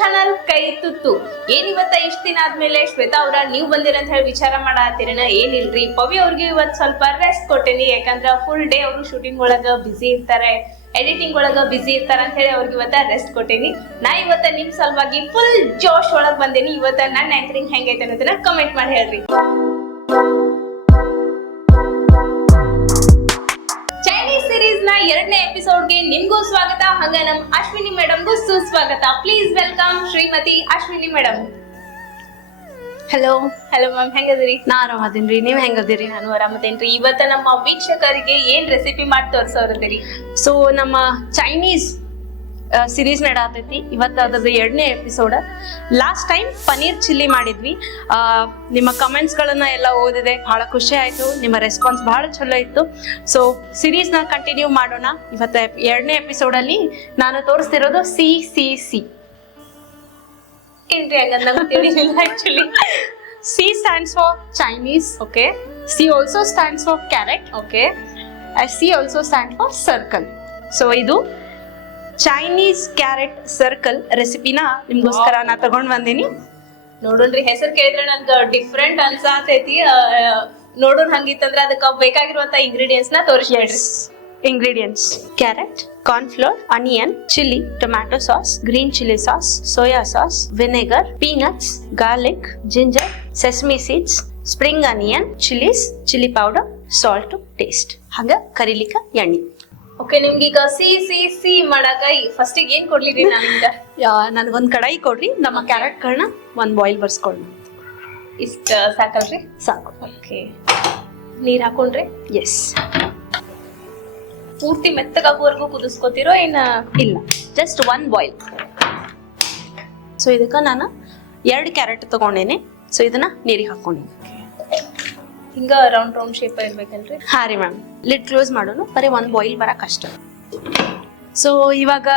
Channel ಕೈ ತುತ್ತು. ಇವತ್ತ ಇಷ್ಟ ದಿನ ಆದ್ಮೇಲೆ ಶ್ವೇತಾ ಅವ್ರ ನೀವ್ ಬಂದಿರ ಅಂತ ಹೇಳಿ ವಿಚಾರ ಮಾಡತ್ತೀರನ ಏನಿಲ್ರಿ? ಪವಿ ಅವ್ರಿಗೆ ಇವತ್ ಸ್ವಲ್ಪ ರೆಸ್ಟ್ ಕೊಟ್ಟೇನಿ. ಯಾಕಂದ್ರ ಫುಲ್ ಡೇ ಅವರು ಶೂಟಿಂಗ್ ಒಳಗ ಬಿಸಿ ಇರ್ತಾರೆ. ಎಡಿಟಿಂಗ್ ಒಳಗ ಬಿಸಿ ಇರ್ತಾರ ಅಂತ ಹೇಳಿ ಅವ್ರಿಗೆ ಇವತ್ತ ರೆಸ್ಟ್ ಕೊಟ್ಟೇನಿ. ನಾ ಇವತ್ತ ನಿಮ್ ಸಲುವಾಗಿ ಫುಲ್ ಜೋಶ್ ಒಳಗ್ ಬಂದೇನಿ. ಇವತ್ತ ನನ್ನ ಆಂಕರಿಂಗ್ ಹೆಂಗೈತೆ ಅನ್ನೋದನ್ನ ಕಮೆಂಟ್ ಮಾಡಿ ಹೇಳ್ರಿ. ನಿಮ್ಗೂ ಸ್ವಾಗತ. ಹಂಗ ನಮ್ ಅಶ್ವಿನಿ ಮೇಡಮ್ಗೂ ಸುಸ್ವಾಗತ. Please welcome Shrimati Ashwini madam. Hello hello ma'am ಹೆಂಗದಿರಿ? ನಾ ಆರಾಮದೀನ್ರಿ. ನೀವ್ ಹೆಂಗದಿರಿ? ನಾನು ಆರಾಮದೇನ್ರಿ. ಇವತ್ತ ನಮ್ಮ ವೀಕ್ಷಕರಿಗೆ ಏನ್ ರೆಸಿಪಿ ಮಾಡಿ ತೋರ್ಸೋರದಿರಿ ಸೊ ನಮ್ಮ ಚೈನೀಸ್ ಸಿರೀಸ್ ನಡಾತೈತಿ. ಇವತ್ತು ಅದ್ರದ್ದು ಎರಡನೇ episode last time paneer chilli ಮಾಡಿದ್ವಿ. ನಿಮ್ಮ ಕಮೆಂಟ್ಸ್ ಗಳನ್ನ ಎಲ್ಲ ಓದಿದೆ. ಬಹಳ ಖುಷಿ ಆಯ್ತು. ನಿಮ್ಮ ರೆಸ್ಪಾನ್ಸ್ ಬಹಳ ಚಲೋ ಇತ್ತು. ಸೊ ಸಿರೀಸ್ನ ಕಂಟಿನ್ಯೂ ಮಾಡೋಣ. ಇವತ್ತ ಎರಡನೇ ಎಪಿಸೋಡ್ ಅಲ್ಲಿ ನಾನು ತೋರಿಸ್ತಿರೋದು ಸಿ ಸಿ ಸಿ ಏನ್ರಿ actually C stands for Chinese okay C also stands for carrot okay C also stand for circle so ಇದು ಚೈನೀಸ್ ಕ್ಯಾರೆಟ್ ಸರ್ಕಲ್ ರೆಸಿಪಿನ ನಿಮ್ಗೋಸ್ಕರ ನಾ ತಗೊಂಡ್ ಬಂದೀನಿ. ನೋಡೋಣ್ರಿ ಹೆಸರು ಕೇಳಿದ್ರೆ ನನ್ಗೆ ಡಿಫ್ರೆಂಟ್ ಅನ್ಸಾತೈತಿ. ನೋಡೋಣ ಹಂಗಿತ್ತಂದ್ರೆ ಅದಕ್ಕೆ ಬೇಕಾಗಿರುವಂತ ಇಂಗ್ರೀಡಿಯೆಂಟ್ಸ್ನ ತೋರಿಸ್ಬೇಡ್ರಿ ingredients carrot cornflour onion chilli tomato sauce green chilli sauce soya sauce vinegar peanuts garlic ginger sesame seeds spring onion chillies chilli powder salt taste ಹಂಗ ಕರಿಲಿಕ್ಕ ಎಣ್ಣೆ. ಓಕೆ ನಿಮ್ಗೆ ಈಗ ಸಿ ಸಿ ಸಿ ಮಾಡಾಕ ಫಸ್ಟಿಗೆ ಏನ್ ಕೊಡ್ಲಿರಿ ನಾನಿಂದ ನನಗೊಂದ್ ಕಡಾಯಿ ಕೊಡ್ರಿ ನಮ್ಮ ಕ್ಯಾರೆಟ್ಗಳನ್ನ ಒಂದ್ ಬಾಯ್ಲ್ ಬರ್ಸ್ಕೊಳ್ಳಿ. ಇಷ್ಟ ಸಾಕಲ್ರಿ? ಸಾಕು. ಓಕೆ ನೀರ್ ಹಾಕೊಂಡ್ರಿ? ಎಸ್ ಪೂರ್ತಿ ಮೆತ್ತಗಾಗುವವರೆಗೂ ಕುದಿಸ್ಕೊತಿರೋ ಏನ? ಇಲ್ಲ ಜಸ್ಟ್ ಒನ್ ಬಾಯ್ಲ್ ಸೊ ಇದಕ್ಕೆ ನಾನು ಎರಡು ಕ್ಯಾರೆಟ್ ತಗೊಂಡೇನೆ. ಸೊ ಇದನ್ನ ನೀರಿಗೆ ಹಾಕೊಂಡಿನಿ. ಹಿಂಗ ರೌಂಡ್ ರೌಂಡ್ ಶೇಪ್ ಇರ್ಬೇಕಲ್ರಿ? ಹಾ ರೀ ಮ್ಯಾಮ್ ಲಿಟ್ ಕ್ಲೋಸ್ ಮಾಡೋಣ ಬರೀ ಒಂದು ಬಾಯ್ಲ್ ಬರಕ್ ಅಷ್ಟ. ಸೊ ಇವಾಗ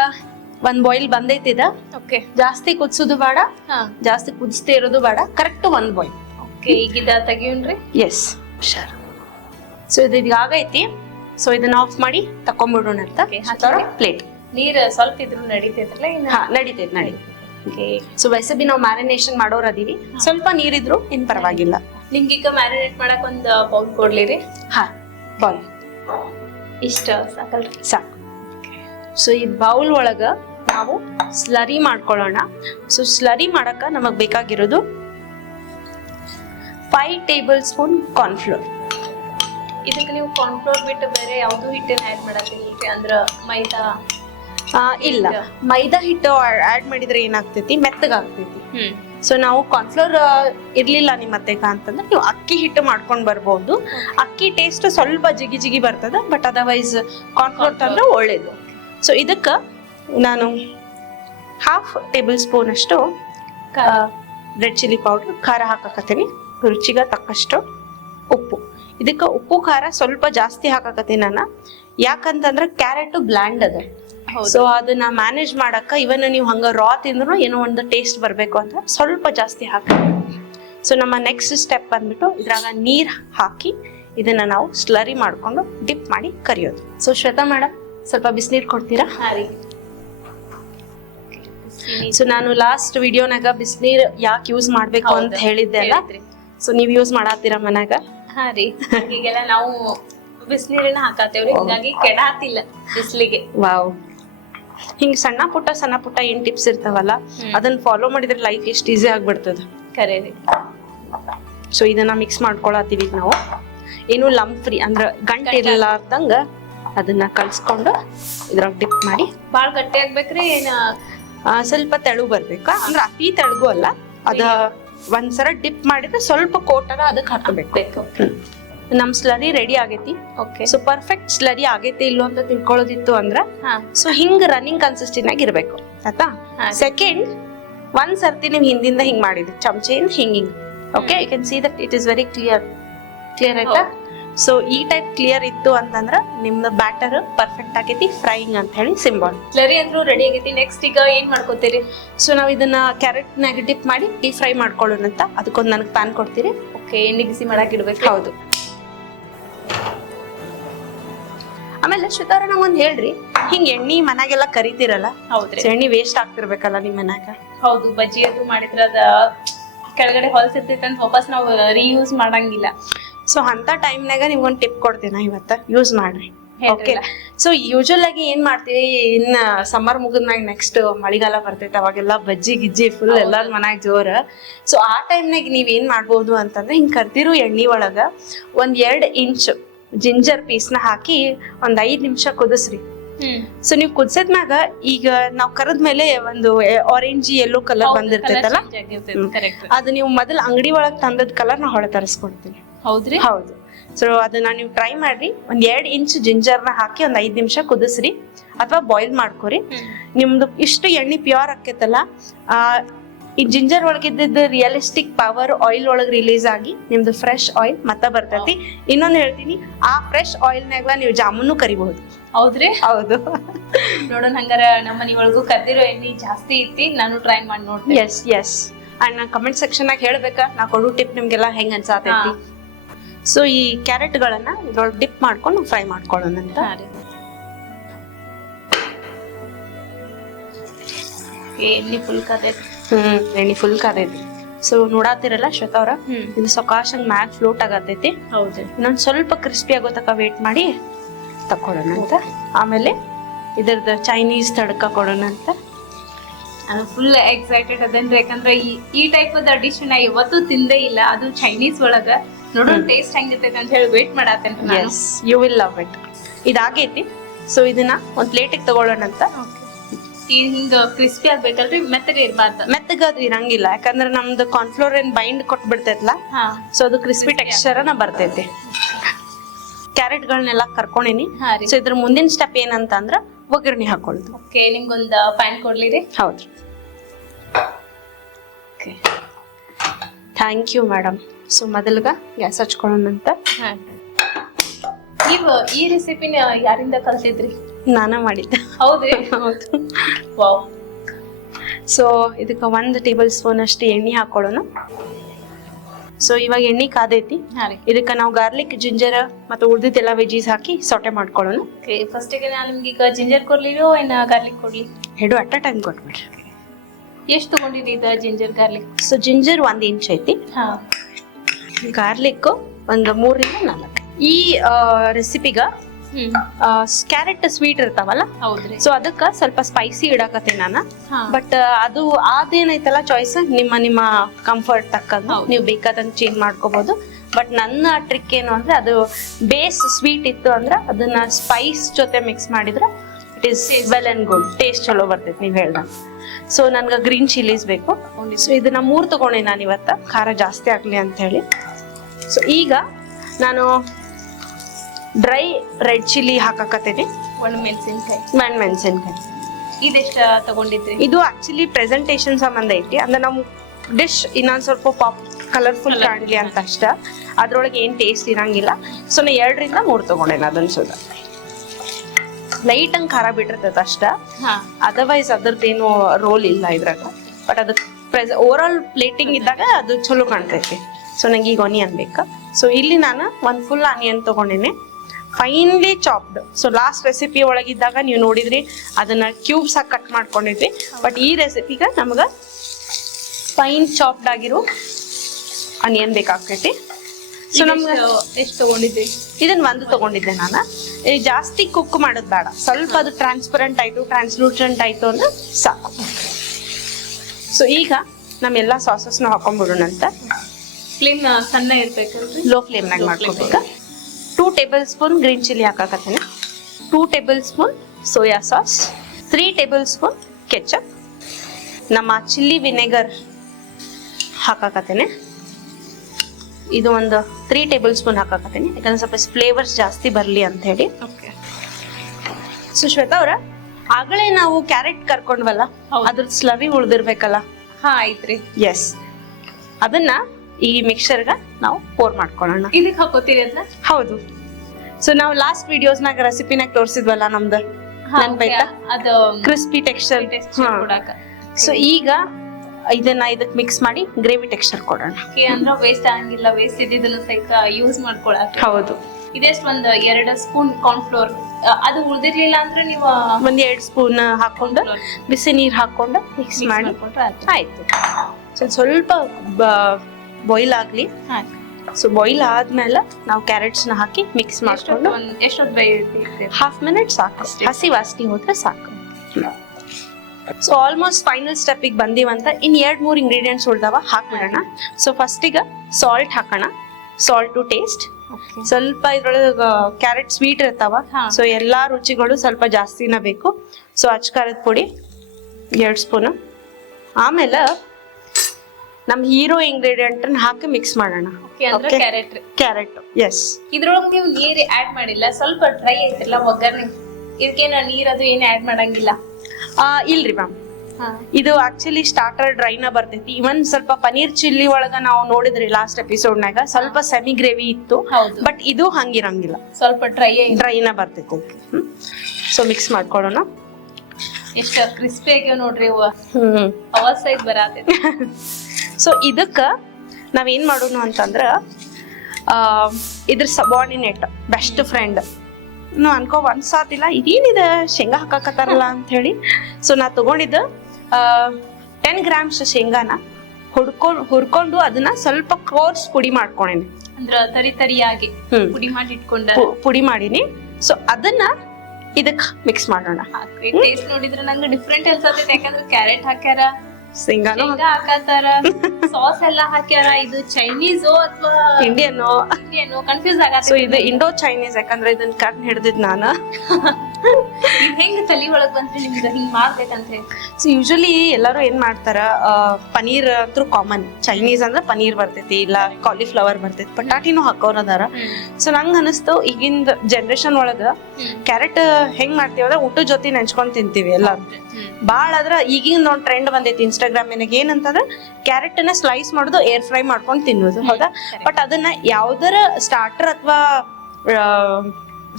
ಒಂದ್ ಬಾಯ್ಲ್ ಬಂದೈತಿದ ಓಕೆ ಜಾಸ್ತಿ ಕುದಿಸೋದು ಬೇಡ ಹಾ. ಜಾಸ್ತಿ ಕುದಿಸ್ತೇ ಇರೋದು ಬೇಡ ಕರೆಕ್ಟ್ ಒಂದ್ ಬಾಯ್ಲ್ ಓಕೆ ಈಗಿದ ತೆಗಿಯೋಣ್ರಿ? ಎಸ್ ಹುಷಾರ್. ಸೊ ಇದು ಈಗ ಆಗೈತಿ. ಸೊ ಇದನ್ನ ಆಫ್ ಮಾಡಿ ತಕೊಂಡ್ಬಿಡೋಣ ಅಂತ. Okay? ಪ್ಲೇಟ್ ನೀರ್ ಸ್ವಲ್ಪ ಇದ್ರು ನಡೀತೈತ್ರಲ್ಲ ಇನ್ನ? ಹಾ ನಡೀತೈತಿ ನಡೀತೈತಿ. ಓಕೆ ಸೊ ಬಿ ನಾವು ಮ್ಯಾರಿನೇಷನ್ ಮಾಡೋರ್ ಅದೀವಿ. ಸ್ವಲ್ಪ ನೀರಿದ್ರು ಇನ್ ಪರವಾಗಿಲ್ಲ. ನಿಮ್ಗೆ ಈಗ ಮ್ಯಾರಿನೇಟ್ ಮಾಡಕ್ ಒಂದ್ ಬೌಲ್ ಕೊಡ್ಲಿರಿ ಹಾ ಬೌಲ್ ಇಷ್ಟ ಸಾಕಲ್ರಿ? ಸಾಕು. ಸೊ ಈ ಬೌಲ್ ಒಳಗ ನಾವು ಸ್ಲರಿ ಮಾಡ್ಕೊಳ್ಳೋಣ. ಸೊ ಸ್ಲರಿ ಮಾಡಕ ನಮಗ್ ಬೇಕಾಗಿರೋದು ಫೈವ್ ಟೇಬಲ್ ಸ್ಪೂನ್ ಕಾರ್ನ್ಫ್ಲೋರ್ ಇದಕ್ಕೆ ನೀವು ಕಾರ್ನ್ಫ್ಲೋರ್ ಬಿಟ್ಟು ಬೇರೆ ಯಾವ್ದು ಹಿಟ್ಟನ್ನ ಆಡ್ ಮಾಡತ್ತಿಲ್ರಿ ಅಂದ್ರ ಮೈದಾ? ಇಲ್ಲ. ಮೈದಾ ಹಿಟ್ಟು ಆಡ್ ಮಾಡಿದ್ರೆ ಏನಾಗ್ತೈತಿ? ಮೆತ್ತಗಾಗ್ತೈತಿ. ಹ್ಮ್. ಸೊ ನಾವು ಕಾರ್ನ್ಫ್ಲೋರ್ ಇರ್ಲಿಲ್ಲ ನಿಮ್ಮ ಹತ್ತೆಗ ಅಂತಂದ್ರೆ ನೀವು ಅಕ್ಕಿ ಹಿಟ್ಟು ಮಾಡ್ಕೊಂಡು ಬರ್ಬೋದು. ಅಕ್ಕಿ ಟೇಸ್ಟ್ ಸ್ವಲ್ಪ ಜಿಗಿ ಜಿಗಿ ಬರ್ತದ ಬಟ್ ಅದರ್ವೈಸ್ ಕಾರ್ನ್ಫ್ಲೋರ್ ತಂದ್ರೆ ಒಳ್ಳೇದು. ಸೊ ಇದಕ್ಕ ನಾನು ಹಾಫ್ ಟೇಬಲ್ ಸ್ಪೂನ್ ಅಷ್ಟು ರೆಡ್ ಚಿಲ್ಲಿ ಪೌಡರ್ ಖಾರ ಹಾಕಕತ್ತೀನಿ. ರುಚಿಗೆ ತಕ್ಕಷ್ಟು ಉಪ್ಪು. ಇದಕ್ಕೆ ಉಪ್ಪು ಖಾರ ಸ್ವಲ್ಪ ಜಾಸ್ತಿ ಹಾಕಕತ್ತೀನಿ ನಾನು. ಯಾಕಂತಂದ್ರೆ ಕ್ಯಾರೆಟ್ ಬ್ಲ್ಯಾಂಡ್ ಅದ. ಸೊ ಅದನ್ನ ಮ್ಯಾನೇಜ್ ಮಾಡಕ್ಕ ಇವನ್ ನೀವು ಹಂಗ ರಾ ತಿಂದ್ರು ಏನೋ ಒಂದು ಟೇಸ್ಟ್ ಬರಬೇಕು ಅಂತ ಸ್ವಲ್ಪ ಜಾಸ್ತಿ ಹಾಕಿ ಸೊ ನಮ್ಮ ನೆಕ್ಸ್ಟ್ ಸ್ಟೆಪ್ ಬಂದ್ಬಿಟ್ಟು ಇದ್ರಾಗ ನೀರ್ ಹಾಕಿ ಇದನ್ನ ನಾವು ಸ್ಲರಿ ಮಾಡ್ಕೊಂಡು ಡಿಪ್ ಮಾಡಿ ಕರಿಯೋದು. ಸೊ ಶ್ವೇತಾ ಮೇಡಮ್ ಸ್ವಲ್ಪ ಬಿಸಿನೀರು ಕೊಡ್ತೀರಾ? ಸೊ ನಾನು ಲಾಸ್ಟ್ ವಿಡಿಯೋನಾಗ ಬಿಸಿನೀರ್ ಯಾಕೆ ಯೂಸ್ ಮಾಡ್ಬೇಕು ಅಂತ ಹೇಳಿದ್ದೆ ಅಲ್ಲ. ಸೊ ನೀವ್ ಯೂಸ್ ಮಾಡಾತೀರಾ ಮನ್ಯಾಗ? ಹಾ ರೀ. ಈಗೆಲ್ಲ ನಾವು ಬಿಸಿನೀರನ್ನ ಹಾಕಾತೇವ್ರಿ ಹಿಂಗಾಗಿ ಕೆಡಾತಿಲ್ಲ ಬಿಸಿಲಿಗೆ. ವಾವ್ ಹಿಂಗ್ ಸಣ್ಣ ಪುಟ್ಟ ಸಣ್ಣ ಪುಟ್ಟ ಏನ್ ಟಿಪ್ಸ್ ಇರ್ತಾವಲ್ಲ ಅದನ್ನ ಫಾಲೋ ಮಾಡಿದ್ರೆ ಲೈಫ್ ಎಷ್ಟು ಈಸಿ ಆಗ್ಬಿಡ್ತದ. ಕರೆ ರೀ ಸೊ ಇದನ್ನ ಮಿಕ್ಸ್ ಮಾಡ್ಕೊಳತ್ತೀವಿ ನಾವು. ಏನು ಲಂಪ್ ಫ್ರೀ ಅಂದ್ರೆ ಗಂಟೆ ಇರ್ಲಾರ್ದಂಗ ಅದನ್ನ ಕಲ್ಸ್ಕೊಂಡು ಇದ್ರಾಗ ಡಿಪ್ ಮಾಡಿ. ಬಾಳ ಗಟ್ಟಿ ಆಗ್ಬೇಕ್ರಿ ಏನ ಸ್ವಲ್ಪ ತೆಳು ಬರ್ಬೇಕಾ? ಅಂದ್ರೆ ಅತಿ ತೆಳುಗು ಅಲ್ಲ ಅದ ಒಂದ್ಸಲ ಡಿಪ್ ಮಾಡಿದ್ರೆ ಸ್ವಲ್ಪ ಕೋಟರ ಅದಕ್ಕೆ ಹಾಕಬೇಕು. ಬೇಕು ನಮ್ ಸ್ಲರಿ ರೆಡಿ ಆಗೈತಿ. ಓಕೆ ಸೊ ಪರ್ಫೆಕ್ಟ್ ಸ್ಲರಿ ಆಗೈತಿ ಇಲ್ಲೋ ಅಂತ ತಿಳ್ಕೊಳ್ಳೋದಿತ್ತು ಅಂದ್ರ ಸೊ ಹಿಂಗ್ ರನ್ನಿಂಗ್ ಕನ್ಸಿಸ್ಟೆಂಟ್ ಆಗಿ ಇರ್ಬೇಕು. ಆಯ್ತಾ? ಸೆಕೆಂಡ್ ಒಂದ್ ಸರ್ತಿ ನೀವು ಹಿಂದಿಂದ ಹಿಂಗ್ ಮಾಡಿದ್ರಿ. ಚಮಚೆಯಿಂದ ಹಿಂಗ್ ಹಿಂಗ್. Okay you can see that it is very clear clear ಆಯ್ತಾ? ಸೊ ಈ ಟೈಪ್ ಕ್ಲಿಯರ್ ಇತ್ತು ಅಂತಂದ್ರ ನಿಮ್ದು ಬ್ಯಾಟರ್ ಪರ್ಫೆಕ್ಟ್ ಆಗೈತಿ ಫ್ರೈಯಿಂಗ್ ಅಂತ ಹೇಳಿ ಸಿಂಬಲ್ ಸ್ಲರಿ ಅಂದ್ರೂ ರೆಡಿ ಆಗೈತಿ. ನೆಕ್ಸ್ಟ್ ಈಗ ಏನ್ ಮಾಡ್ಕೋತೀರಿ? ಸೊ ನಾವ್ ಇದನ್ನ ಕ್ಯಾರೆಟ್ ನಾಗ ಡಿಪ್ ಮಾಡಿ ಡೀಪ್ ಫ್ರೈ ಮಾಡ್ಕೊಳ್ಳೋಣ ಅಂತ ಅದಕ್ಕೊಂದು ನನಗೆ ಪ್ಯಾನ್ ಕೊಡ್ತೀರಿ. ಓಕೆ ಎಣ್ಣೆ ಬಿಸಿ ಮಾಡಕ್ ಇಡ್ಬೇಕು. ಹೌದು. ಆಮೇಲೆ ಶ್ವೇತಾವ್ರ ನಂಗೊಂದ್ ಹೇಳ್ರಿ. ಹಿಂಗ್ ಎಣ್ಣಿ ಮನ್ಯಾಗೆಲ್ಲ ಕರಿತಿರಲ್ಲ ಹೌದ್ರಿ. ಎಣ್ಣಿ ವೇಸ್ಟ್ ಆಗ್ತಿರ್ಬೇಕಲ್ಲ ನಿಮ್ ಮನ್ಯಾಗ? ಹೌದು ಬಜ್ಜಿ ಅದು ಮಾಡಿದ್ರ ಅದ ಕೆಳಗಡೆ ಹೊಲ್ಸ್ ಇರ್ತೈತೆ ಅಂತ ವಾಪಸ್ ನಾವು ರೀಯೂಸ್ ಮಾಡಂಗಿಲ್ಲ. ಸೊ ಅಂತ ಟೈಮ್ನಾಗ ನಿಮ್ಗೊಂದ್ ಟಿಪ್ ಕೊಡ್ತೀನಿ ಇವತ್ತ. ಯೂಸ್ ಮಾಡ್ರಿ. ಓಕೆ. ಸೊ ಯೂಶಲ್ ಆಗಿ ಏನ್ ಮಾಡ್ತೀವಿ ಇನ್ನ ಸಮ್ಮರ್ ಮುಗಿದ್ಮ್ಯಾಗ ನೆಕ್ಸ್ಟ್ ಮಳಿಗಾಲ ಬರ್ತೈತೆ ಅವಾಗೆಲ್ಲ ಬಜ್ಜಿ ಗಿಜ್ಜಿ ಫುಲ್ ಎಲ್ಲಾರ ಮನ್ಯಾಗ ಜೋರ. ಸೊ ಆ ಟೈಮ್ನಾಗ ನೀವ್ ಏನ್ ಮಾಡ್ಬೋದು ಅಂತಂದ್ರೆ ಹಿಂಗ್ ಕರ್ದಿರೋ ಎಣ್ಣಿ ಒಳಗ ಒಂದ್ ಎರಡ್ ಇಂಚ್ ಜಿಂಜರ್ ಪೀಸ್ನ ಹಾಕಿ ಒಂದ್ ಐದ್ ನಿಮಿಷ ಕುದಿಸ್ರಿ. ಸೊ ನೀವು ಕುದಿಸಿದ್ಮ್ಯಾಗ ಈಗ ನಾವ್ ಕರದ್ಮೇಲೆ ಒಂದು ಆರೆಂಜ್ ಯೆಲ್ಲೋ ಕಲರ್ ಬಂದಿರ್ತೈತಲ್ಲ? ಅದು ನೀವು ಮೊದಲ ಅಂಗಡಿ ಒಳಗ್ ತಂದದ್ ಕಲರ್ ನಾ ಹೊಳೆ ತರಿಸ್ಕೊಡ್ತೀನಿ. ಹೌದ್ರಿ? ಹೌದು. ಸೊ ಅದನ್ನ ನೀವು ಟ್ರೈ ಮಾಡ್ರಿ. ಒಂದ್ ಎರಡ್ ಇಂಚ್ ಜಿಂಜರ್ನ ಹಾಕಿ ಒಂದ್ ಐದ್ ನಿಮಿಷ ಕುದಿಸ್ರಿ. ಅಥವಾ ಬಾಯ್ಲ್ ಮಾಡ್ಕೊರಿ. ನಿಮ್ದು ಇಷ್ಟು ಎಣ್ಣೆ ಪ್ಯೂರ್ ಆಕೈತಲ್ಲ ಆ ಈ ಜಿಂಜರ್ ಒಳಗಿದ್ದ ರಿಯಲಿಸ್ಟಿಕ್ ಪವರ್ ಆಯಿಲ್ ಒಳಗೆ ರಿಲೀಸ್ ಆಗಿ ನಿಮ್ದು ಫ್ರೆಶ್ ಆಯಿಲ್ ಮತ್ತೆ ಬರ್ತೈತಿ. ಇನ್ನೊಂದು ಹೇಳ್ತೀನಿ ಆ ಫ್ರೆಶ್ ಆಯಿಲ್ನಾಗ ನೀವು ಜಾಮೂನು ಕರಿಬಹುದು. ಹೌದ್ರಿ? ಹೌದು. ನೋಡೋಣ ಹಂಗಾರ ನಮ್ಮ ಮನಿ ಒಳಗೂ ಕರ್ದಿರೋ ಎಣ್ಣೆ ಜಾಸ್ತಿ ಐತಿ ನಾನು ಟ್ರೈ ಮಾಡಿ ನೋಡ್ತೀನಿ. ಎಸ್ ಎಸ್ ಅಂಡ್ ನಾ ಕಮೆಂಟ್ ಸೆಕ್ಷನ್ ನಾಗ ಹೇಳ್ಬೇಕಾ? ನಾ ಕೊಡೋ ಟಿಪ್ ನಿಮ್ಗೆಲ್ಲ ಹೆಂಗ್ ಅನ್ಸಾತೈತಿ? ಸೊ ಈ ಕ್ಯಾರೆಟ್ ಗಳನ್ನ ಇದ್ರೊಳಗೆ ಡಿಪ್ ಮಾಡ್ಕೊಂಡು ಫ್ರೈ ಮಾಡ್ಕೊಳ್ಳೋಣ ಅಂತ. ಎಣ್ಣೆ ಫುಲ್ ಕದೈತಿ ಹ್ಮ್ ಎಣ್ಣೆ ಫುಲ್ ಕಾದೈತಿ ಸೊ ನೋಡಾತಿರಲ್ಲ ಶ್ವೇತಾ ಅವ್ರ? ಇದು ಸಕಾಶಂಗ್ ಮ್ಯಾಗ್ ಫ್ಲೋಟ್ ಆಗತೈತಿ. ಹೌದು. ಇನ್ನೊಂದ್ ಸ್ವಲ್ಪ ಕ್ರಿಸ್ಪಿ ಆಗೋ ತಕ ವೇಟ್ ಮಾಡಿ ತಕೊಳ್ಳೋಣ ಅಂತ. ಆಮೇಲೆ ಇದರದ ಚೈನೀಸ್ ತಡಕ ಕೊಡೋಣ ಅಂತ. ನಾನು ಫುಲ್ ಎಕ್ಸೈಟೆಡ್ ಅದೇನ್ರಿ. ಯಾಕಂದ್ರೆ ಈ ಈ ಟೈಪ್ ಅದ ಡಿಶ್ ನಾ ಯಾವತ್ತೂ ತಿಂದೇ ಇಲ್ಲ. ಅದು ಚೈನೀಸ್ ಒಳಗ. ನೋಡೋಣ ಟೇಸ್ಟ್ ಹೆಂಗಿರ್ತೈತೆ ಅಂತ ಹೇಳಿ wait ಮಾಡತ್ತೇನ್ರಿ yes you will love it ಇದಾಗೈತಿ. So ಇದನ್ನ ಒಂದ್ ಪ್ಲೇಟಿಗೆ ತಗೊಳ್ಳೋಣ ಅಂತ. ಹಿಂಗ ಕ್ರಿಸ್ಪಿ ಆಗ್ಬೇಕಲ್ರಿ? ಮೆತ್ತಗೆ ಇರ್ಬಾರ್ದು. ಮೆತ್ತಗದು ಇರಂಗಿಲ್ಲ. ಯಾಕಂದ್ರೆ ನಮ್ದು ಕಾರ್ನ್ಫ್ಲೋರ್ ಏನ್ ಬೈಂಡ್ ಕೊಟ್ಬಿಡ್ತೈತಲ್ಲ ಹಾ. ಸೊ ಅದು ಕ್ರಿಸ್ಪಿ ಟೆಕ್ಸ್ಚರ್ನ ಬರ್ತೈತಿ. ಕ್ಯಾರೆಟ್ ಗಳನ್ನೆಲ್ಲ ಕರ್ಕೊಂಡಿನಿ. ಹಾ ರೀ. ಸೊ ಇದ್ರ ಮುಂದಿನ ಸ್ಟೆಪ್ ಏನಂತ ಅಂದ್ರ ಒಗ್ಗರಣೆ ಹಾಕೊಳ್ಳೋದು. ಓಕೆ ನಿಮ್ಗೊಂದು ಪ್ಯಾನ್ ಕೊಡ್ಲಿ ಹೌದ್ರಿ ಹೌದು ಥ್ಯಾಂಕ್ ಯು ಮೇಡಮ್ ಸೊ ಮೊದಲ್ಗ ಗ್ಯಾಸ್ ಹಚ್ಕೊಳ್ಳೋಣ ಅಂತ ನೀವು ಈ ರೆಸಿಪಿನ ಯಾರಿಂದ ಕಲ್ತಿದ್ರಿ? ನಾನ ಮಾಡಿದ್ದೆ. ಹೌದು ಹೌದು. ವಾವ್. ಸೊ ಇದಕ್ಕೆ ಒಂದು ಟೇಬಲ್ ಸ್ಪೂನ್ ಅಷ್ಟು ಎಣ್ಣೆ ಹಾಕೊಳ್ಳೋಣ. ಸೊ ಇವಾಗ ಎಣ್ಣೆ ಕಾದೈತಿ. ಹಾ ರೀ. ಇದಕ್ಕೆ ನಾವು ಗಾರ್ಲಿಕ್ ಜಿಂಜರ್ ಮತ್ತು ಉಳ್ದಿದ್ದೆಲ್ಲ ವೆಜೀಸ್ ಹಾಕಿ ಸೊಟೆ ಮಾಡ್ಕೊಳ್ಳೋಣ. ಓಕೆ ಫಸ್ಟಿಗೆ ನಾನು ನಿಮ್ಗೆ ಈಗ ಜಿಂಜರ್ ಕೊಡ್ಲಿರೋ ಏನು ಗಾರ್ಲಿಕ್ ಕೊಡ್ಲಿ? ಎರಡು ಅಟ್ ಅ ಟೈಮ್ ಕೊಟ್ಬಿಡ್ರಿ. ಎಷ್ಟು ತಗೊಂಡಿರಿ ಇದು ಜಿಂಜರ್ ಗಾರ್ಲಿಕ್ ಸೊ ಜಿಂಜರ್ ಒಂದು ಇಂಚ್ ಐತಿ. ಹಾ. ಗಾರ್ಲಿಕ್ ಒಂದು ಮೂರರಿಂದ ನಾಲ್ಕು. ಈ ರೆಸಿಪಿಗ ಕ್ಯಾರೆಟ್ ಸ್ವೀಟ್ ಇರ್ತಾವಲ್ಲ? ಸೊ ಅದಕ್ಕ ಸ್ವಲ್ಪ ಸ್ಪೈಸಿ ಇಡಾಕತ್ತೀನಿ ನಾನು. ಬಟ್ ಅದು ಅದೇನೈತಲ್ಲ ಚಾಯ್ಸ್ ನಿಮ್ಮ ನಿಮ್ಮ ಕಂಫರ್ಟ್ ತಕ್ಕಂಗ. ನೀವು ಬೇಕಾದಂಗೆ ಚೇಂಜ್ ಮಾಡ್ಕೋಬಹುದು ಬಟ್ ನನ್ನ ಟ್ರಿಕ್ ಏನು ಅಂದ್ರೆ ಅದು ಬೇಸ್ ಸ್ವೀಟ್ ಇತ್ತು ಅಂದ್ರೆ ಅದನ್ನ ಸ್ಪೈಸ್ ಜೊತೆ ಮಿಕ್ಸ್ ಮಾಡಿದ್ರೆ it is well and good taste ಚಲೋ ಬರ್ತೈತಿ ನೀವು ಹೇಳ್ದ ಸೊ ನನ್ಗೆ ಗ್ರೀನ್ ಚಿಲ್ಲೀಸ್ ಬೇಕು. ಸೊ ಇದನ್ನ ಮೂರು ತಗೊಂಡೆ ನಾನು ಇವತ್ತ ಖಾರ ಜಾಸ್ತಿ ಆಗ್ಲಿ ಅಂತ ಹೇಳಿ. ಸೊ ಈಗ ನಾನು ಡ್ರೈ ರೆಡ್ ಚಿಲ್ಲಿ ಹಾಕಕತ್ತೀನಿ. ಒಣ ಮೆಣಸಿನ್ಕಾಯಿ. ಮ್ಯಾನ್ ಮೆಣಸಿನ್ಕಾಯಿ. ಇದೆಷ್ಟ ತಗೊಂಡಿದ್ರಿ? ಇದು ಆಕ್ಚುಲಿ ಪ್ರೆಸೆಂಟೇಷನ್ ಸಂಬಂಧ ಐತಿ. ಅಂದ್ರೆ ನಾವು ಡಿಶ್ ಇನ್ನೊಂದು ಸ್ವಲ್ಪ ಪಾಪ್ ಕಲರ್ಫುಲ್ ಕಾಣಲಿ ಅಂತ ಅಷ್ಟ. ಅದ್ರೊಳಗೆ ಏನು ಟೇಸ್ಟ್ ಇರಂಗಿಲ್ಲ. ಸೊ ನಾ ಎರಡರಿಂದ ಮೂರು ತಗೊಂಡೇನ ಅದನ್ನ ಸುದ ಲೈಟ್ ಹಂಗೆ ಖಾರ ಬಿಟ್ಟಿರ್ತೈತೆ ಅಷ್ಟ. ಅದರ್ವೈಸ್ ಅದ್ರದ್ದೇನು ರೋಲ್ ಇಲ್ಲ ಇದ್ರಾಗ. ಬಟ್ ಅದು ಪ್ರೆಸ್ ಓವರ್ ಆಲ್ ಪ್ಲೇಟಿಂಗ್ ಇದ್ದಾಗ ಅದು ಚಲೋ ಕಾಣ್ತೈತಿ. ಸೊ ನಂಗೆ ಈಗ ಒನಿಯನ್ ಬೇಕಾ. ಸೊ ಇಲ್ಲಿ ನಾನು ಒಂದು full onion ತಗೊಂಡೇನೆ. Finely chopped so last recipe ಒಳಗಿದ್ದಾಗ ನೀವು ನೋಡಿದ್ರಿ ಅದನ್ನ ಕ್ಯೂಬ್ಸ್ ಆಗಿ ಕಟ್ ಮಾಡ್ಕೊಂಡಿದ್ವಿ. ಬಟ್ ಈ ರೆಸಿಪಿಗೆ ನಮ್ಗೆ ಫೈನ್ ಚಾಪ್ಡ್ ಆಗಿರೋ ಆನಿಯನ್ ಬೇಕಾಗ್ತೈತಿ. ಸೊ ನಮ್ಗೆ ಎಷ್ಟು ತಗೊಂಡಿದ್ವಿ ಇದನ್ನ ಒಂದು ತಗೊಂಡಿದ್ದೆ ನಾನು. ಜಾಸ್ತಿ ಕುಕ್ ಮಾಡೋದು ಬೇಡ. ಸ್ವಲ್ಪ ಅದು ಟ್ರಾನ್ಸ್ಪರೆಂಟ್ ಆಯ್ತು ಟ್ರಾನ್ಸ್ಲೂಸೆಂಟ್ ಆಯ್ತು ಅಂದ್ರೆ ಸಾಕು. ಸೊ ಈಗ ನಮ್ಮೆಲ್ಲ ಸಾಸಸ್ನ ಹಾಕೊಂಡ್ಬಿಡೋಣ ಅಂತ ಫ್ಲೇಮ್ ಸಣ್ಣ ಇರ್ಬೇಕಲ್ರಿ? ಲೋ ಫ್ಲೇಮ್ನಾಗ ಮಾಡ್ಕೋಬೇಕು. Two tablespoon green chilli ಹಾಕಾಕತ್ತೀನಿ. Two tablespoon soya sauce three tablespoon ketchup ನಮ್ಮ ಚಿಲ್ಲಿ ವಿನೆಗರ್ ಹಾಕಾಕತ್ತೀನಿ. ಇದು ಒಂದು ತ್ರೀ ಟೇಬಲ್ ಸ್ಪೂನ್ ಹಾಕಕತ್ತೀನಿ. ಯಾಕಂದ್ರೆ ಸ್ವಲ್ಪ ಫ್ಲೇವರ್ಸ್ ಜಾಸ್ತಿ ಬರಲಿ ಅಂತ ಹೇಳಿ ಓಕೆ ಸೊ ಶ್ವೇತಾ ಅವ್ರ? ಆಗಲೇ ನಾವು ಕ್ಯಾರೆಟ್ ಕರ್ಕೊಂಡ್ವಲ್ಲ. ಅದ್ರ ಸ್ಲವಿ ಉಳ್ದಿರ್ಬೇಕಲ್ಲ? ಹಾ ಐತ್ರಿ ಎಸ್ ಅದನ್ನ ಈ ಮಿಕ್ಸರ್ಗ ನಾವು ಪೋರ್ ಮಾಡ್ಕೊಳ್ಳೋಣ ಇದಕ್ಕೆ ಹಾಕೋತೀರಿ ಅದನ್ನ ಹೌದು. ಸೊ ನಾವು ಲಾಸ್ಟ್ ವಿಡಿಯೋಸ್ನಾಗ ರೆಸಿಪಿನಾಗ ತೋರಿಸಿದ್ವಲ್ಲ ನಮ್ದು? ಅದು ಕ್ರಿಸ್ಪಿ ಟೆಕ್ಸ್ಚರ್ ಸೊ ಈಗ ಇದನ್ನ ಇದಕ್ಕೆ ಮಿಕ್ಸ್ ಮಾಡಿ ಗ್ರೇವಿ ಟೆಕ್ಸ್ಚರ್ ಕೊಡೋಣ. ಅಂದ್ರೆ ಅಂದ್ರ ವೇಸ್ಟ್ ಆಗಂಗಿಲ್ಲ ವೇಸ್ಟ್ ಇದ್ದಿದ್ದನ್ನು ಸಹಿತ ಯೂಸ್ ಮಾಡ್ಕೊಳಕ ಹೌದು. ಇದೆಷ್ಟು ಒಂದು ಎರಡು ಸ್ಪೂನ್ ಕಾರ್ನ್ಫ್ಲೋರ್ ಅದು ಉಳಿದಿರ್ಲಿಲ್ಲ ಅಂದ್ರೆ ನೀವು ಒಂದ್ ಎರಡು ಸ್ಪೂನ್ ಹಾಕೊಂಡು ಬಿಸಿ ನೀರ್ ಹಾಕೊಂಡು ಮಿಕ್ಸ್ ಮಾಡಿ. ಆಯ್ತು. ಸ್ವಲ್ಪ ಬಾಯ್ಲ್ ಆಗ್ಲಿ. ಹಾ. ಸೊ ಬಾಯ್ಲ್ ಆದ್ಮೇಲೆ ನಾವು ಕ್ಯಾರೆಟ್ಸ್ನ ಹಾಕಿ ಮಿಕ್ಸ್ ಮಾಡಿಕೊಂಡು ಎಷ್ಟೊತ್ತು? ಹಾಫ್ ಮಿನಿಟ್ ಸಾಕು. ಹಸಿ ವಾಸನೆ ಹೋದ್ರೆ ಸಾಕು. ಸೊ ಆಲ್ಮೋಸ್ಟ್ ಫೈನಲ್ ಸ್ಟೆಪ್ಪಿಗೆ ಬಂದಿವಂತ ಇನ್ ಎರಡ್ ಮೂರ್ ಇಂಗ್ರೀಡಿಯೆಂಟ್ಸ್ ಉಳ್ದವ ಹಾಕ್ಬಿಡೋಣ. ಸೊ ಫಸ್ಟಿಗ ಸಾಲ್ಟ್ ಹಾಕೋಣ. ಸಾಲ್ಟ್ ಟು ಟೇಸ್ಟ್ ಸ್ವಲ್ಪ ಇದ್ರೊಳಗೆ ಕ್ಯಾರೆಟ್ ಸ್ವೀಟ್ ಇರ್ತಾವ. ಸೊ ಎಲ್ಲಾ ರುಚಿಗಳು ಸ್ವಲ್ಪ ಜಾಸ್ತಿನ ಬೇಕು. ಸೊ ಅಚ್ ಖಾರದ ಪುಡಿ ಎರಡು ಸ್ಪೂನ್ ಆಮೇಲೆ ನಮ್ ಹೀರೋ ಇಂಗ್ರೀಡಿಯೆಂಟ್ ಹಾಕಿ ಮಿಕ್ಸ್ ಮಾಡೋಣ. ಕ್ಯಾರೆಟ್ ಕ್ಯಾರೆಟ್ ಎಸ್ ಇದ್ರೊಳಗೆ ನೀವು ನೀರ್ ಆಡ್ ಮಾಡಿಲ್ಲ ಸ್ವಲ್ಪ ಡ್ರೈ ಐತಿಲ್ಲ ಒಗ್ಗರಣೆ. ಇದಕ್ಕೇನ ನೀರ್ ಅದು ಏನ್ ಆಡ್ ಮಾಡಂಗಿಲ್ಲ? ಇಲ್ರಿ ಮ್ಯಾಮ್ ಇದು ಆಕ್ಚುಲಿ ಸ್ಟಾರ್ಟರ್ ಡ್ರೈನ ಬರ್ತೈತಿ. ಇವನ್ ಸ್ವಲ್ಪ ಪನೀರ್ ಚಿಲ್ಲಿ ಒಳಗ ನಾವು ನೋಡಿದ್ರಿ ಲಾಸ್ಟ್ ಎಪಿಸೋಡ್ನಾಗ ಸ್ವಲ್ಪ ಸೆಮಿ ಗ್ರೇವಿ ಇತ್ತು. ಹೌದು. ಬಟ್ ಇದು ಹಂಗಿರಂಗಿಲ್ಲ. ಸ್ವಲ್ಪ ಡ್ರೈ ಡ್ರೈನ ಬರ್ತೈತಿ. ಸೊ ಮಿಕ್ಸ್ ಮಾಡ್ಕೊಳ್ಳೋಣ. ಎಷ್ಟ ಕ್ರಿಸ್ಪಿ ಆಗ್ಯಾವ ನೋಡ್ರಿ ಅವ ಹ್ಮ್. ಪವರ್ ಸೈಡ್ ಬರತೈತಿ. ಸೊ ಇದಕ್ಕ ನಾವೇನ್ ಮಾಡೋಣ ಅಂತಂದ್ರ ಆ, ಇದ್ರ ಸಬಾರ್ಡಿನೇಟ್ ಬೆಸ್ಟ್ ಫ್ರೆಂಡ್ ನಾ ಅನ್ಕೋ ಒಂದ್ ಸಾತಿಲ್ಲ ಇದೇನಿದೆ ಶೇಂಗಾ ಹಾಕಾಕತ್ತಾರಲ್ಲ ಅಂತ ಹೇಳಿ. ಸೊ ನಾ ತಗೊಂಡಿದ್ದ ಟೆನ್ ಗ್ರಾಮ್ಸ್ ಶೇಂಗಾನ ಹುಡ್ಕೊಂಡು ಹುರ್ಕೊಂಡು ಅದನ್ನ ಸ್ವಲ್ಪ ಕೋರ್ಸ್ ಪುಡಿ ಮಾಡ್ಕೊಂಡೇನಿ ಅಂದ್ರ ತರಿ ತರಿಯಾಗಿ ಪುಡಿ ಮಾಡಿ ಇಟ್ಕೊಂಡ. ಪುಡಿ ಮಾಡೀನಿ. ಸೊ ಅದನ್ನ ಇದಕ್ಕೆ ಮಿಕ್ಸ್ ಮಾಡೋಣ. ಟೇಸ್ಟ್ ನೋಡಿದ್ರೆ ನಂಗೆ ಡಿಫ್ರೆಂಟ್ ಅನ್ಸತ್ತೆ ಯಾಕಂದ್ರೆ ಕ್ಯಾರೆಟ್ ಹಾಕ್ಯಾರ ಶೇಂಗಾನು ಶೇಂಗಾ ಹಾಕತ್ತಾರ? ಸಾಸ್ ಎಲ್ಲ ಹಾಕ್ಯಾರ? ಇದು ಚೈನೀಸೋ ಅಥವಾ ಇಂಡಿಯನ್ ಕನ್ಫ್ಯೂಸ್ ಸೊ ಆಗತ್ತೆ ಇದು ಇಂಡೋ ಚೈನೀಸ್ ಯಾಕಂದ್ರೆ ಇದನ್ನ ಕಣ್ ಹಿಡ್ದಿದ್ ನಾನು. ಹೆಂಗ್ ತಲಿ ಒಳಗ್ ಬಂತ್ರಿ ನಿಮ್ಗೆ? ಹಿಂಗ್ ಮಾಡ್ಬೇಕಂತ ಹೇಳಿ. ಸೊ ಯೂಶಲಿ ಎಲ್ಲರೂ ಏನ್ ಮಾಡ್ತಾರ ಪನೀರ್ ಅಂತೂ ಕಾಮನ್ ಚೈನೀಸ್ ಅಂದ್ರೆ ಪನೀರ್ ಬರ್ತೈತಿ ಇಲ್ಲ ಕಾಲಿಫ್ಲವರ್ ಬರ್ತೈತಿ ಪಟಾಟಿನೂ ಹಾಕೋರ್ ಅದಾರ. ಸೊ ನಂಗ್ ಅನಿಸ್ತು ಈಗಿಂದ ಜನ್ರೇಷನ್ ಒಳಗ ಕ್ಯಾರೆಟ್ ಹೆಂಗ್ ಮಾಡ್ತೀವಿ ಅಂದ್ರೆ ಊಟದ ಜೊತೆ ನೆಂಚ್ಕೊಂಡ್ ತಿಂತೀವಿ ಎಲ್ಲ ಬಾಳ ಆದ್ರ ಈಗಿನ ಒಂದ್ ಟ್ರೆಂಡ್ ಬಂದೈತಿ ಇನ್ಸ್ಟಾಗ್ರಾಮ್ ಏನಾಗ ಏನಂತಂದ್ರೆ ಕ್ಯಾರೆಟ್ ಅನ್ನ ಸ್ಲೈಸ್ ಮಾಡೋದು ಏರ್ ಫ್ರೈ ಮಾಡ್ಕೊಂಡು ತಿನ್ನೋದು ಹೌದಾ? ಬಟ್ ಅದನ್ನ ಯಾವ್ದರ ಸ್ಟಾರ್ಟರ್ ಅಥವಾ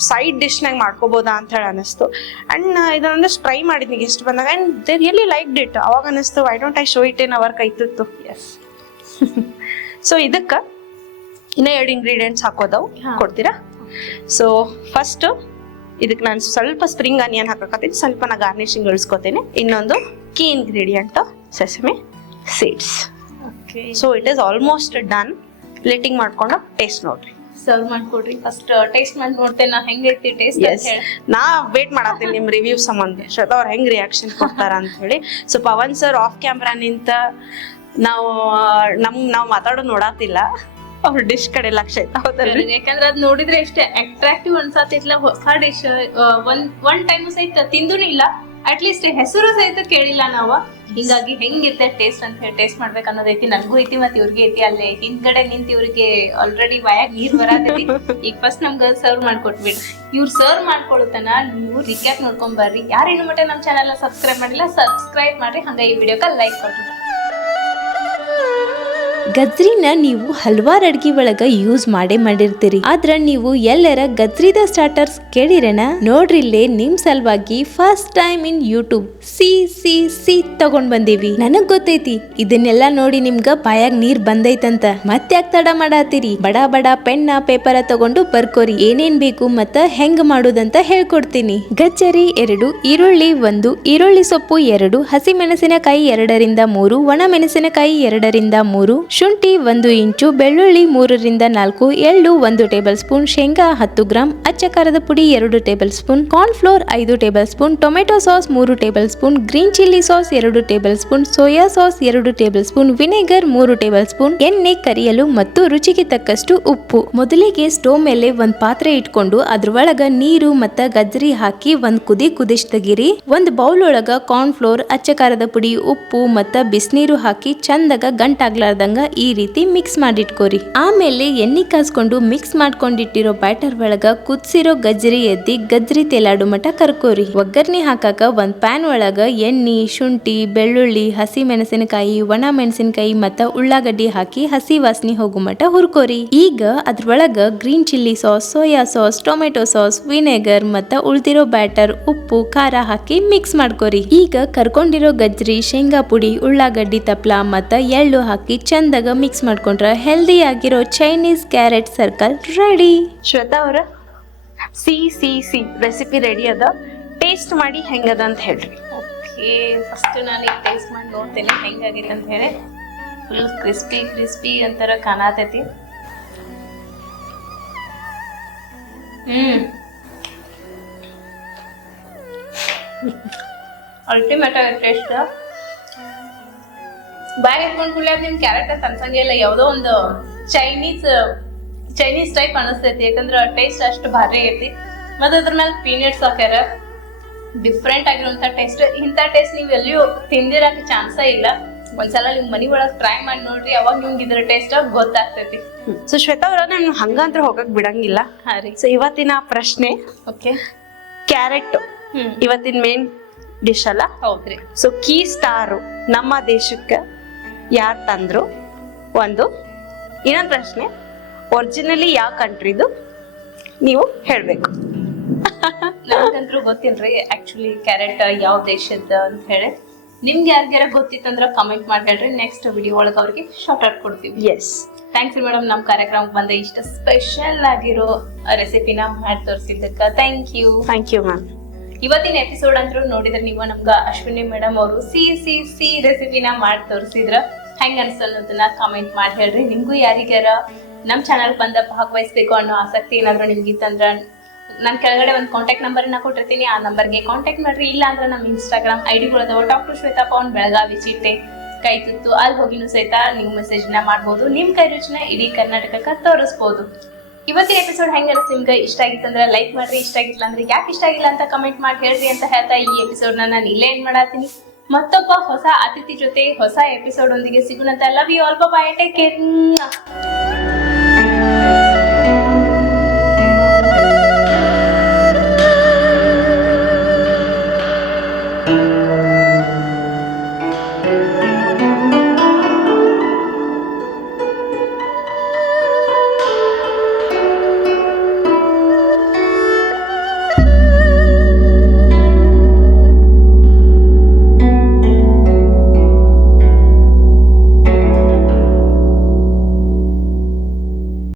ಸೈಡ್ ಡಿಶ್ ನಾಗ ಮಾಡ್ಕೋಬೋದಾ ಅಂತ ಹೇಳಿ ಅನಿಸ್ತು ಅಂಡ್ ಇದನ್ನೊಂದು ಟ್ರೈ ಮಾಡಿದ್ನಿ ಗೆಸ್ಟ್ ಬಂದಾಗ. And they really like it ಅವಾಗ ಅನಿಸ್ತು I don't I show it in hour ಕೈತಿತ್ತು ಎಸ್ ಸೊ ಇದಕ್ಕೆ ಇನ್ನ ಎರಡು ಇಂಗ್ರೀಡಿಯೆಂಟ್ಸ್ ಹಾಕೋದವು. ಕೊಡ್ತೀರಾ? ಸೊ ಫಸ್ಟ್ ಇದಕ್ಕೆ ನಾನು ಸ್ವಲ್ಪ ಸ್ಪ್ರಿಂಗ್ ಆನಿಯನ್ ಹಾಕೋಕತ್ತೀನಿ. ಸ್ವಲ್ಪ ನಾ ಗಾರ್ನಿಶಿಂಗ್ ಇಳಿಸ್ಕೊತೀನಿ ಇನ್ನೊಂದು key ingredient sesame seeds okay so it is almost done plating ಮಾಡ್ಕೊಂಡು ಟೇಸ್ಟ್ ನೋಡ್ರಿ. ಸರ್ವ್ ಮಾಡ್ಕೊಡ್ರಿ. ಫಸ್ಟ್ ಟೇಸ್ಟ್ ಮಾಡಿ ನೋಡ್ತೇನೆ ನಾ ಹೆಂಗೈತಿ ಟೇಸ್ಟ್ ಅಂತ ಹೇಳಿ. ನಾ ವೇಟ್ ಮಾಡತ್ತೀನಿ ನಿಮ್ ರಿವ್ಯೂ ಸಂಬಂಧ. ಶ್ರದ್ಧಾ ಅವ್ರ ಹೆಂಗ್ ರಿಯಾಕ್ಷನ್ ಕೊಡ್ತಾರ ಅಂತ ಹೇಳಿ. So Pavan sir off camera ನಿಂತ ನಾವು ನಮ್ ನಾವ್ ಮಾತಾಡೋ ನೋಡಾತಿಲ್ಲ. ಅವ್ರ ಡಿಶ್ ಕಡೆ ಲಕ್ಷ ಐತ ಹೌದಲ್ರಿ? ಯಾಕಂದ್ರೆ ಅದ್ ನೋಡಿದ್ರೆ ಎಷ್ಟೇ ಅಟ್ರಾಕ್ಟಿವ್ ಅನ್ಸತ್ತಿಲ್ಲ ಹೊಸ ಡಿಶ್ ಒಂದ್ ಒನ್ ಟೈಮ್ ಸಹಿತ ತಿಂದೂನು ಇಲ್ಲ. ಅಟ್ಲೀಸ್ಟ್ ಹೆಸರು ಸಹಿತ ಕೇಳಿಲ್ಲ ನಾವ. ಹಿಂಗಾಗಿ ಹೆಂಗಿರ್ತೈತೆ ಟೇಸ್ಟ್ ಅಂತ ಹೇಳಿ ಟೇಸ್ಟ್ ಮಾಡ್ಬೇಕು ಅನ್ನೋದೈತಿ ನನಗೂ ಐತಿ ಮತ್ತೆ ಇವ್ರಿಗೆ ಐತಿ. ಅಲ್ಲೇ ಹಿಂದ್ಗಡೆ ನಿಂತ ಇವ್ರಿಗೆ ಆಲ್ರೆಡಿ ವಾಯಾಗ ನೀರ್ ಬರತೈತಿ. ಈಗ ಫಸ್ಟ್ ನಮ್ಗ ಸರ್ವ್ ಮಾಡ್ಕೊಟ್ಬಿಡ್ ಇವ್ರು ಸರ್ವ್ ಮಾಡ್ಕೊಳ್ತಾನ ನೀವು ರಿಕ್ಯಾಪ್ ನೋಡ್ಕೊಂಡ್ ಬರ್ರಿ. ಯಾರು ಇನ್ನು ಮಟ್ಟ ನಮ್ಮ ಚಾನಲ್ ಸಬ್ಸ್ಕ್ರೈಬ್ ಮಾಡಿಲ್ಲ ಸಬ್ಸ್ಕ್ರೈಬ್ ಮಾಡ್ರಿ. ಹಂಗ ಈ ವಿಡಿಯೋಕ ಲೈಕ್ ಕೊಡ್ರಿ. ಗಜ್ರಿನ ನೀವು ಹಲವಾರು ಅಡ್ಗಿ ಒಳಗ ಯೂಸ್ ಮಾಡೇ ಮಾಡಿರ್ತೀರಿ. ಆದ್ರ ನೀವು ಎಲ್ಲರ ಗಜ್ರಿದ ಸ್ಟಾರ್ಟರ್ಸ್ ಕೇಳಿರೇನ? ನೋಡ್ರಿಲ್ಲೇ ನಿಮ್ ಸಲುವಾಗಿ first time in YouTube C C C ತಗೊಂಡ್ ಬಂದೀವಿ. ನನಗ್ ಗೊತ್ತೈತಿ, ಇದನ್ನೆಲ್ಲ ನೋಡಿ ನಿಮ್ಗ ಬಾಯಾಗ ನೀರ್ ಬಂದೈತಂತ. ಮತ್ತ್ಯಾಕ್ ತಡ ಮಾಡಾತೀರಿ ಬಡ ಬಡ ಪೆನ್ನ, ಪೇಪರ ತಗೊಂಡು ಬರ್ಕೋರಿ. ಏನೇನ್ ಬೇಕು ಮತ್ತ ಹೆಂಗ್ ಮಾಡುದಂತ ಹೇಳ್ಕೊಡ್ತೀನಿ. ಗಜ್ಜರಿ ಎರಡು, ಈರುಳ್ಳಿ ಒಂದು, ಈರುಳ್ಳಿ ಸೊಪ್ಪು ಎರಡು, ಹಸಿ ಮೆಣಸಿನಕಾಯಿ ಎರಡರಿಂದ ಮೂರು, ಒಣ ಮೆಣಸಿನಕಾಯಿ ಎರಡರಿಂದ ಮೂರು ಶುಂಠಿ ಒಂದು ಇಂಚು, ಬೆಳ್ಳುಳ್ಳಿ ಮೂರರಿಂದ ನಾಲ್ಕು, ಎಳ್ಳು ಒಂದು ಟೇಬಲ್ ಸ್ಪೂನ್, ಶೇಂಗಾ ಹತ್ತು ಗ್ರಾಂ ಅಚ್ಚ ಖಾರದ ಪುಡಿ ಎರಡು ಟೇಬಲ್ ಸ್ಪೂನ್ ಕಾರ್ನ್ ಫ್ಲೋರ್ ಐದು ಟೇಬಲ್ ಸ್ಪೂನ್, ಟೊಮೆಟೊ ಸಾಸ್ ಮೂರು tablespoon, green chilli sauce ಎರಡು ಟೇಬಲ್ ಸ್ಪೂನ್, ಸೋಯಾ ಸಾಸ್ ಎರಡು ಟೇಬಲ್ ಸ್ಪೂನ್, ವಿನೆಗರ್ ಮೂರು ಟೇಬಲ್ ಸ್ಪೂನ್, ಎಣ್ಣೆ ಕರಿಯಲು ಮತ್ತು ರುಚಿಗೆ ತಕ್ಕಷ್ಟು ಉಪ್ಪು. ಮೊದಲಿಗೆ ಸ್ಟೋವ್ ಮೇಲೆ ಒಂದ್ ಪಾತ್ರೆ ಇಟ್ಕೊಂಡು ಅದ್ರೊಳಗ ನೀರು ಮತ್ತ ಗಜ್ರಿ ಹಾಕಿ ಒಂದ್ ಕುದಿ ಕುದಿಸ್ತಗಿರಿ ಒಂದ್ ಬೌಲ್ ಒಳಗ ಕಾರ್ನ್ ಫ್ಲೋರ್ ಅಚ್ಚ ಖಾರದ ಪುಡಿ, ಉಪ್ಪು ಮತ್ತ ಬಿಸಿನೀರು ಹಾಕಿ ಚಂದಗ ಗಂಟಾಗ್ಲಾರ್ದಂಗ ಈ ರೀತಿ ಮಿಕ್ಸ್ ಮಾಡಿಟ್ಕೋರಿ. ಆಮೇಲೆ ಎಣ್ಣೆ ಕಾಸ್ಕೊಂಡು ಮಿಕ್ಸ್ ಮಾಡ್ಕೊಂಡಿಟ್ಟಿರೋ ಬ್ಯಾಟರ್ ಒಳಗ ಕುದಿಸಿರೋ ಗಜ್ರಿ ಎದ್ದಿ ಗಜ್ರಿ ತೇಲಾಡು ಮಟ ಕರ್ಕೋರಿ. ಒಗ್ಗರಣೆ ಹಾಕಾಕ ಒಂದ್ ಪ್ಯಾನ್ ಒಳಗ ಎಣ್ಣೆ, ಶುಂಠಿ, ಬೆಳ್ಳುಳ್ಳಿ, ಹಸಿ ಮೆಣಸಿನಕಾಯಿ, ಒಣ ಮೆಣಸಿನಕಾಯಿ ಮತ್ತ ಉಳ್ಳಾಗಡ್ಡಿ ಹಾಕಿ ಹಸಿ ವಾಸನೆ ಹೋಗು ಮಠ ಹುರ್ಕೋರಿ. ಈಗ ಅದ್ರೊಳಗ green chilli sauce soya sauce tomato sauce vinegar ಮತ್ತ ಉಳ್ದಿರೋ ಬ್ಯಾಟರ್ ಉಪ್ಪು, ಖಾರ ಹಾಕಿ ಮಿಕ್ಸ್ ಮಾಡ್ಕೋರಿ. ಈಗ ಕರ್ಕೊಂಡಿರೋ ಗಜ್ರಿ ಶೇಂಗಾ ಪುಡಿ, ಉಳ್ಳಾಗಡ್ಡಿ ತಪ್ಲ ಮತ್ತ ಎಳ್ಳು ಹಾಕಿ ಚಂದ ನೀರಿನದಾಗ ಮಿಕ್ಸ್ ಮಾಡ್ಕೊಂಡ್ರೆ ಹೆಲ್ದಿ ಆಗಿರೋ Chinese carrot circle ready Shweta ಅವರ C C C recipe ready ಅದ. ಟೇಸ್ಟ್ ಮಾಡಿ ಹೆಂಗದ ಅಂತ ಹೇಳ್ರಿ. ಓಕೆ ಫಸ್ಟ್ ನಾನು ಈಗ ಟೇಸ್ಟ್ ಮಾಡಿ ನೋಡ್ತೇನೆ ಹೆಂಗಾಗಿದೆ ಅಂತ ಹೇಳಿ. ಫುಲ್ ಕ್ರಿಸ್ಪಿ ಕ್ರಿಸ್ಪಿ ಅಂತಾರ ಕಾಣತೈತಿ. ಹ್ಮ್. ಅಲ್ಟಿಮೇಟ್ ಆಗಿ ಟೇಸ್ಟ್ ಬಾಯ್ ಹಿಡ್ಕೊಂಡ್ ಕೂಡ ನಿಮ್ ಕ್ಯಾರೆಕ್ಟರ್ ಅನ್ಸಂಗೆ ಇಲ್ಲ ಯಾವುದೋ ಒಂದು ಚೈನೀಸ್ ಚೈನೀಸ್ ಟೈಪ್ ಅನಿಸ್ತೈತಿ. ಯಾಕಂದ್ರೆ ಟೇಸ್ಟ್ ಅಷ್ಟು ಭಾರಿ ಐತಿ. ಮತ್ತೆ ಅದ್ರ ಮೇಲೆ ಪೀನಟ್ಸ್ ಹಾಕ್ಯಾರ. ಡಿಫ್ರೆಂಟ್ ಆಗಿರುವಂತ ಟೇಸ್ಟ್ ಇಂಥ ಟೇಸ್ಟ್ ನೀವು ಎಲ್ಲಿಯೂ ತಿಂದಿರಕ್ಕೆ ಚಾನ್ಸ ಇಲ್ಲ. ಒಂದ್ಸಲ ನಿಮ್ ಮನಿ ಒಳಗ್ ಟ್ರೈ ಮಾಡಿ ನೋಡ್ರಿ ಅವಾಗ ನಿಮ್ಗೆ ಇದ್ರ ಟೇಸ್ಟ್ ಗೊತ್ತಾಗ್ತೈತಿ. ಸೊ ಶ್ವೇತಾ ಅವ್ರ ನಾನು ಹಂಗಂತ್ರ ಹೋಗಕ್ ಬಿಡಂಗಿಲ್ಲ. ಸೊ ಇವತ್ತಿನ ಪ್ರಶ್ನೆ ಓಕೆ ಕ್ಯಾರೆಟ್ ಇವತ್ತಿನ ಮೇನ್ ಡಿಶ್ ಅಲ್ಲ? ಹೌದ್ರಿ. ಸೊ ಕೀ ಸ್ಟಾರು ನಮ್ಮ ದೇಶಕ್ಕೆ ಯಾರು ತಂದ್ರು? ಒಂದು. ಇನ್ನೊಂದು ಪ್ರಶ್ನೆ. ಒರಿಜಿನಲಿ ಯಾವ ಕಂಟ್ರಿದು ನೀವು ಹೇಳಬೇಕು. ನನಗಂದ್ರೂ ಗೊತ್ತಿಲ್ಲ ರೀ ಆ್ಯಕ್ಚುಲಿ ಕ್ಯಾರೆಟ್ ಯಾವ ದೇಶದ ಅಂತ ಹೇಳಿ. ನಿಮ್ಗೆ ಯಾರಿಗಾರ ಗೊತ್ತಿತ್ತಂದ್ರೆ ಕಮೆಂಟ್ ಮಾಡಿ ಹೇಳ್ರಿ. ನೆಕ್ಸ್ಟ್ ವಿಡಿಯೋ ಒಳಗೆ ಅವ್ರಿಗೆ ಶಾರ್ಟ್ ಔಟ್ ಕೊಡ್ತೀವಿ. ಎಸ್ ಥ್ಯಾಂಕ್ಸ್ ಯು ಮೇಡಮ್ ನಮ್ಮ ಕಾರ್ಯಕ್ರಮಕ್ಕೆ ಬಂದ ಇಷ್ಟ ಸ್ಪೆಷಲ್ ಆಗಿರೋ ರೆಸಿಪಿನ ಮಾಡಿ ತೋರಿಸಿದ್ದಕ್ಕೆ. Thank you thank you ma'am ಇವತ್ತಿನ ಎಪಿಸೋಡ್ ಅಂತೂ ನೋಡಿದ್ರೆ ನೀವು ನಮ್ಗ ಅಶ್ವಿನಿ ಮೇಡಮ್ ಅವರು ಸಿ ಸಿ ಸಿ ರೆಸಿಪಿನ ಮಾಡಿ ತೋರಿಸಿದ್ರ. ಹೆಂಗ ಅನ್ನೋದನ್ನ ಕಮೆಂಟ್ ಮಾಡಿ ಹೇಳ್ರಿ. ನಿಮ್ಗೂ ಯಾರಿಗಾರ ನಮ್ ಚಾನಲ್ ಬಂದ ಭಾಗವಹಿಸ್ಬೇಕು ಅನ್ನೋ ಆಸಕ್ತಿ ಏನಾದ್ರು ನಿಮ್ಗೆ ಇತ್ತಂದ್ರ ನಾನು ಕೆಳಗಡೆ ಒಂದು ಕಾಂಟ್ಯಾಕ್ಟ್ ನಂಬರ್ನ ಕೊಟ್ಟಿರ್ತೀನಿ. ಆ ನಂಬರ್ಗೆ ಕಾಂಟ್ಯಾಕ್ಟ್ ಮಾಡ್ರಿ. ಇಲ್ಲ ಅಂದ್ರೆ ನಮ್ಮ ಇನ್ಸ್ಟಾಗ್ರಾಮ್ ಐ ಡಿಗಳದಾವ ಟಾಕ್ ಟು ಶ್ವೇತಾ ಪವನ್ ಬೆಳಗಾವಿ ಚಿಟ್ಟೆ ಕೈ ತುತ್ತು. ಅಲ್ಲಿ ಹೋಗಿನೂ ಸಹಿತ ನೀವು ಮೆಸೇಜ್ನ ಮಾಡ್ಬೋದು. ನಿಮ್ಮ ಕೈ ರುಚಿನ ಇಡೀ ಕರ್ನಾಟಕಕ್ಕೆ ತೋರಿಸ್ಬೋದು. ಇವತ್ತಿನ ಎಪಿಸೋಡ್ ಹೆಂಗ ನಿಮ್ಗೆ ಇಷ್ಟ ಆಗಿತ್ತಂದ್ರೆ ಲೈಕ್ ಮಾಡ್ರಿ, ಇಷ್ಟ ಆಗಿಲ್ಲ ಅಂದ್ರೆ ಯಾಕೆ ಇಷ್ಟ ಆಗಿಲ್ಲ ಅಂತ ಕಮೆಂಟ್ ಮಾಡಿ ಹೇಳ್ರಿ ಅಂತ ಹೇಳ್ತಾ ಈ ಎಪಿಸೋಡ್ ನಾನು ಇಲ್ಲೇ ಏನ್ ಮಾಡತ್ತೀನಿ ಮತ್ತೊಬ್ಬ ಹೊಸ ಅತಿಥಿ ಜೊತೆ ಹೊಸ ಎಪಿಸೋಡ್ ಒಂದಿಗೆ ಸಿಗುಣಂತ love you all bye take care